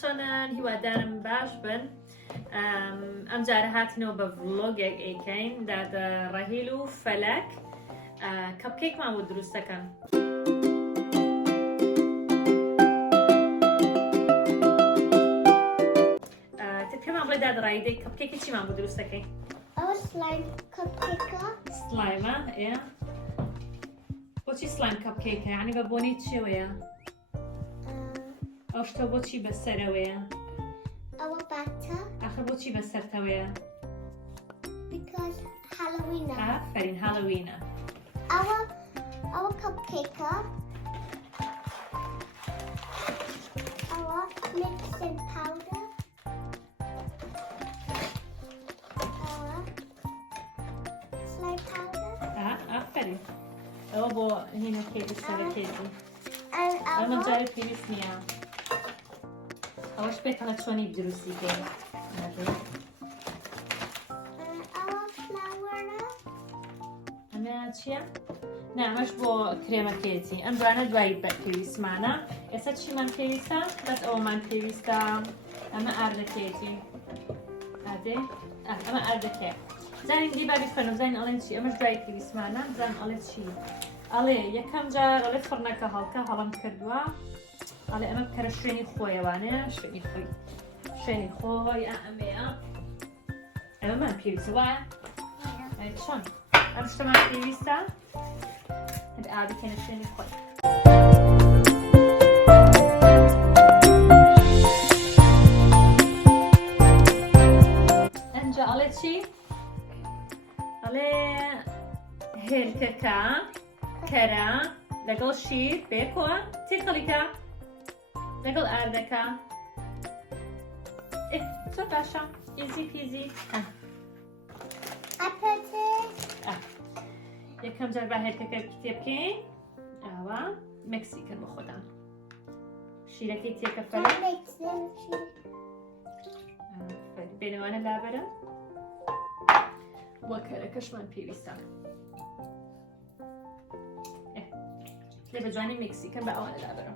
چۆنن هیوادارم باش بن ئەم جارە هاتنەوە بە ڤڵۆگێک ئەیکەین دادە ڕەهیل و فەلەک کەپکێکمان بۆ دروست دەکەن. پێمان بڵێ دادڕایی کەپکێکی چیمان بۆ دروست دەکەین؟ ئەوە سلایم کەپکێکە. سلایمە؟ ئێ بۆچی سلایم کەپکێکە؟ یعنی بە بۆنەی چێوەیە؟ ئەو شتە بۆچی بەسەرەوەیە؟ ئەوە باتە. ئاخر بۆچی بەسەرتەوەیە؟ because هالۆوینە. ئافرین هالۆوینە. ئەوە کەپکێکە. ئەوە mixing powder. ئەوە slime powder. ئافرین. ئەوە بۆ هینەکەی بەسەرەکەیتی. ئەمە جارێ پێویست نییە. ئەوەش پێکەڵە چۆنی دروستی کەین. ئەوە فلاوەرە. ئەمە چییە؟ نا ئەمەش بۆ کرێمەکەیەتی. ئەم جوانە دوایی پێویستمانە. ئێستا چیمان پێویستە؟ بەس ئەوەمان پێویستە. ئەمە ئاردەکەیەتی. ئادێ؟ ئەمە ئاردەکەیە. زانین دیباری خوێنم زانین ئەڵێن چی؟ ئەمەش دوایی پێویستمانە. زان ئەڵێ چی؟ ئەڵێ یەکەم جار ئەڵێ فڕنەکە هەڵکە هەڵم کردووە. ئەڵێ ئەمە بکەرە شوێنی خۆیەوانەیە شوێنی خۆی. شوێنی خۆی ئەمەیە. ئەمەمان پێویستە وایە؟ چۆن؟ ئەم شتەمان پێویستە؟ هەد ئابیکەنە شوێنی خۆی. ئەنجا ئەڵێ چی؟ ئەڵێ هێلکەکە کەرە لەگەڵ شیر بێکۆە تێکەڵیکە لەگەڵ ئاردەکە. زۆر باشە ئیزی پیزی. یەکەم جار با هێلکەکە تێ بکەین ئاوا مێکسی کرد بە خۆدان. شیرەکەی تێکە فەلە بێنەوانە لابەرە وە کەرەکەشمان پێویستە. لێ بە جوانی مێکسیکە بە ئەوانە لابەرە.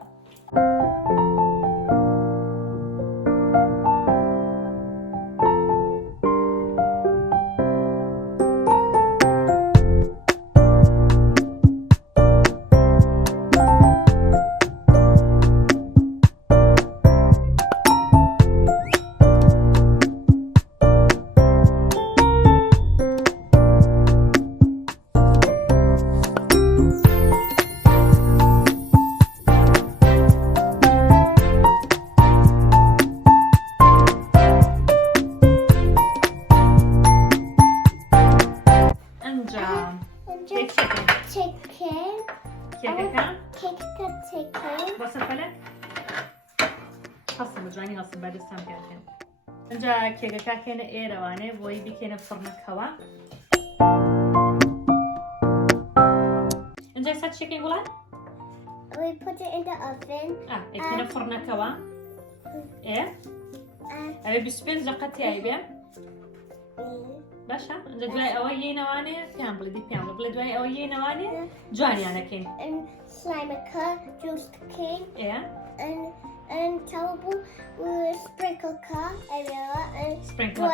ئەنجا کێکەکە کێنە ئێرەوانێ بۆی بکێنە فڕنەکەوە. ئەنجا ئێستا چێکەی وڵات؟ We put it in the oven. ئەکێنە فڕنەکەوە. ئەوێ 25 دقیقە تیایی بێ. باشە؟ ئەنجا دوای ئەوە یێنەوانێ پێیان بڵێ دی پێیان بڵێ دوای ئەوە یێنەوانێ جوانیانەکەین. سلایمەکە دروست دەکەین. And tellable sprinkle area and sprinkle.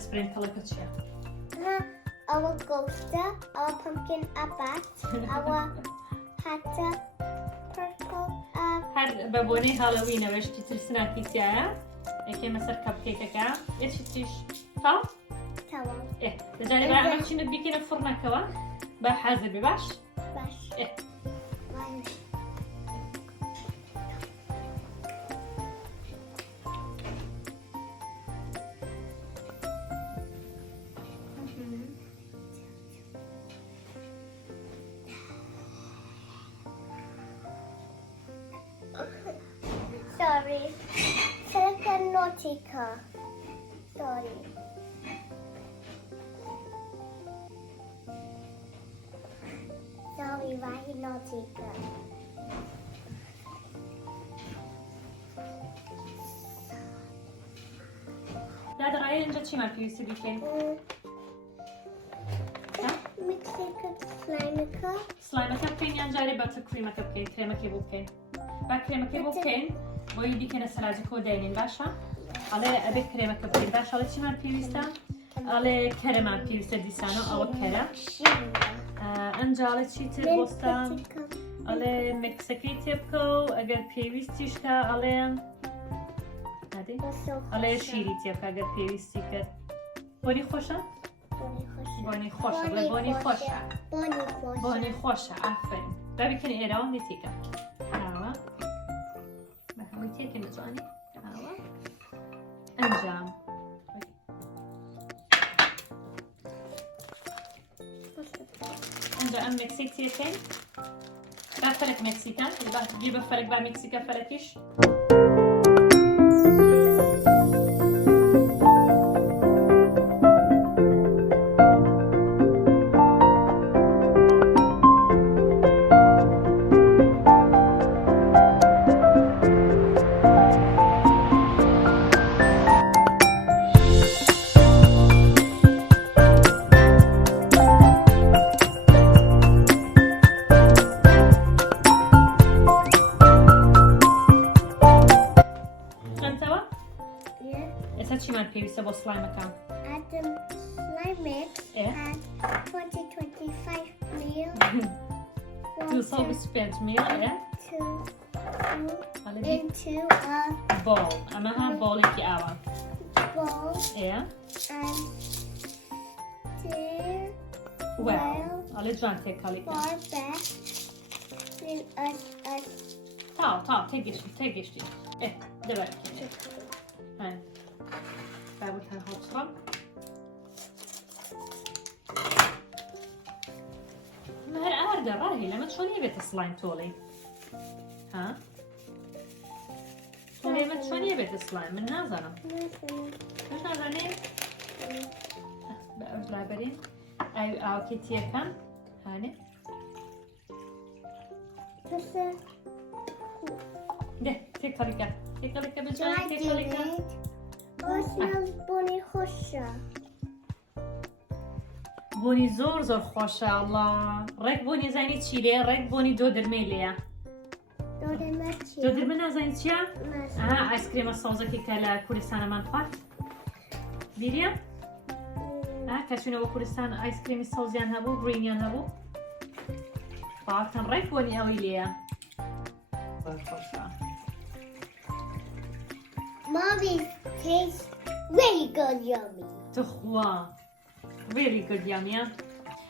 Sprinkle. Our ghoster, our pumpkin abat, our hatta purple. هاد بابوني هالوين باش تترسنا كيتيا. ياكي مسر كابكيكا. ايش تيش؟ تاو؟ تاو. ايه، تجاني بقى عملت شنو بيكينا في فرنا كوا. بقى حازبي باش؟ باش. ايه. Sorry. Second nautica. Sorry. Sorry, right nautica. لا دقايق انجا چی ما پیوستی بیکن؟ Mixing slime. Slime ka bkejn janġari bat krema ka bkejn, krema ki bkejn. با کرێمەکەی بۆ بکەین بۆی بیکەنە سەلاجەکەوە داینین باشە ئەڵێ ئەبێ کرێمەکە بکەین باش ئەڵێ چیمان پێویستە ئەڵێ کەرەمان پێویستە دیسانە ئەوە کەرە ئەنجاڵێ چیتر بۆستە ئەڵێ مکسەکەی تێ بکە و ئەگەر پێویستیشکە ئەڵێ ئەڵێ شیری تێ بکە ئەگەر پێویستی کرد بۆنی خۆشە؟ بۆنی خۆشە بڵێ بۆنی خۆشە بۆنی خۆشە ئافرین با بیکەن ئێراوە نێتیکە ئاوە بە هەمووی تێکن بتوانێت ئاوە ئەنجام ئەنجا ئەم مکسیک تێکەین با فەرق مکسیکان بێ بە فەرق با مکسیکە فەرقیش پێویستە بۆ سلایمەکان Adam slime mix and 20-25 ml 225 ml into a bowl ئەمە ها بۆڵێکی ئاوە bowl and there ئەڵێ جوان تێکەڵی far back in تاو تێگەشتی دەبارکێنێ بابوت هالهوصرة مهر أردى راهي لما شلون يبي سلايم تولي ها تولي ما شلون يبي سلايم من نازنة مش نازنة برابرين أو كتير كان هاني ده تكليكا بالجوان تكليكا بۆنی خۆشە بۆنی زۆر خۆشە ئەڵڵا ڕێک بۆنی زانی چی لێ ڕێک بۆنی دۆ دەرمەی لێیە دۆ دەرمە نازانی چییە؟ ئایسکرێمە سەوزەکی کە لە کوردستانەمان خوارد بیریە؟ کەچونەوە کوردستان ئایسکرێمی سەوزیان هەبوو گرینیان هەبوو باوکتان ڕێک بۆنی ئەوەی لێیە زۆر خۆشە Mommy tastes really good, yummy. تخوا really good yummy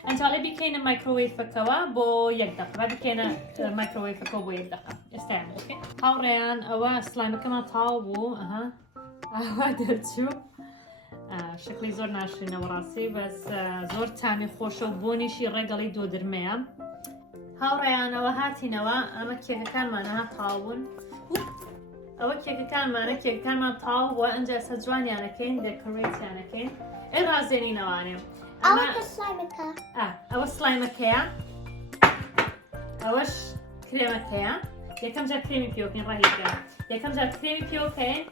ئەنجاڵێ بیکەینە مایکرۆوێڤەکەوە بۆ 1 دقە با بیکەینە مایکرۆوێڤەکەەوە بۆ 1 دقە ئێستایان ئۆکێ هاوڕێیان ئەوە سلایمەکەمان تاو بوو ئاوا دەرچوو شکلی زۆر ناشرینەوە ڕاستی بەس زۆر تامی خۆشە و بۆنیشی ڕێگەڵی دۆ دەرمەیە هاوڕێیان ئەوە هاتینەوە ئەمە کێکەکانمانە تاو بوون ئەوە کێکەکانمان تاو بووە ئەنجا سە جوانیانەکەین دەکۆڕێتیانەکەین ئێ ڕازێنینەوانێ ئەوە سلایمەکەیە ئەوەش کرێمەکەیە یەکەم جار کرێمی پێوەکەین ڕاهیکە یەکەم جار کرێمی پێوەکەین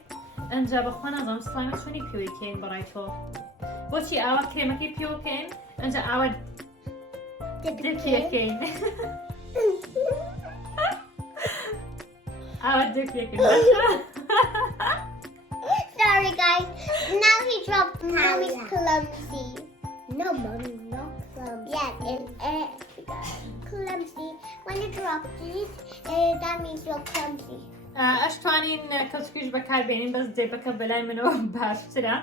ئەنجا بەخوا نازانم سلایمە چۆنی پێوەکەین بەڕای تۆ بۆچی ئاوا کرێمەکەی پێوەکەین ئەنجا ئاوا دەکێکەین Sorry guys, now he dropped Mommy's clumsy. No Mommy, not clumsy. Yeah, it's clumsy. When you drop this, that means you're clumsy. ئەشتوانین کەوتکیش بەکاربێنین بەس دێبەکە بەلای منەوە باشترە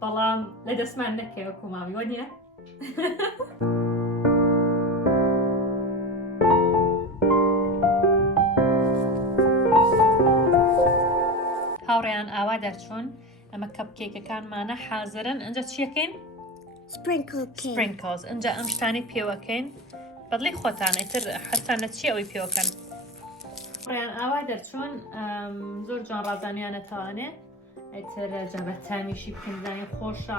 بەڵام لە دەستمان نەکەوەکو ماوی وەنیە هاوڕێیان ئاوا دەرچوون ئەمە کەپکێکەکانمانە حازرن ئەنجا چیەکەین؟ سپرینکلز ئەنجا ئەم شتانی پێوەکەین بەدڵی خۆتان ئیتر حەستان لە چی ئەوەی پێوەکەن ڕێیان ئاوا دەرچوون زۆر جوان ڕازانیانەتەوانێ ئیتر جابەت تامیشی بکەندانی خۆشە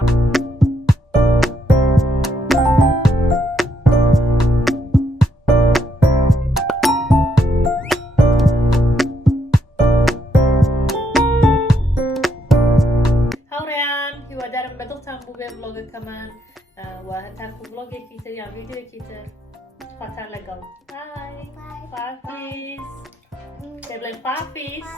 كمان وهتاكو بلوجيكي تر يعني فيديوكي تر خاطر لقل باي باي بليز پێ بڵێن پاپیس.